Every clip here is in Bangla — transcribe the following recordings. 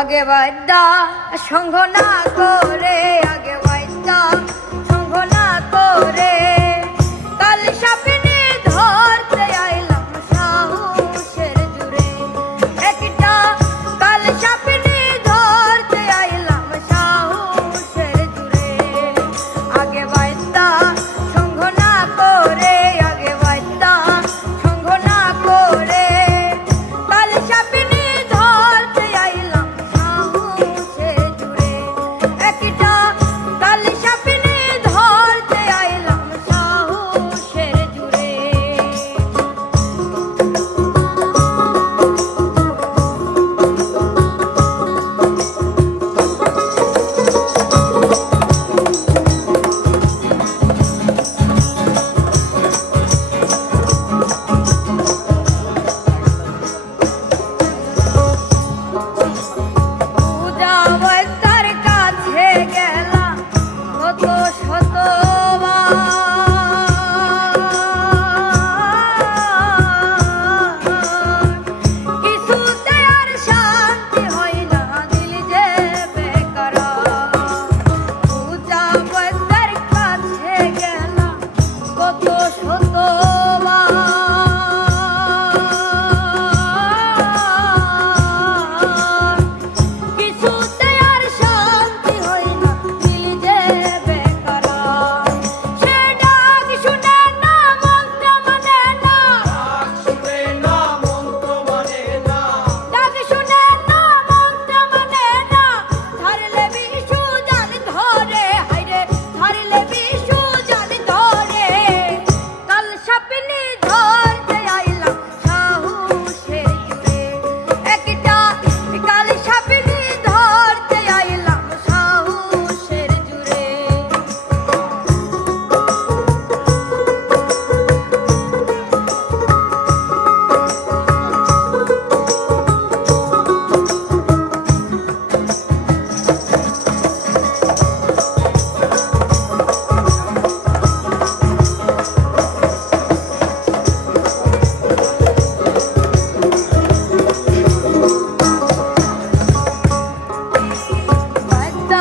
আগে বাদ্যা সঙ্গ না করে আগে বাদ্যা সঙ্গ না করে। সত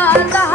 한다.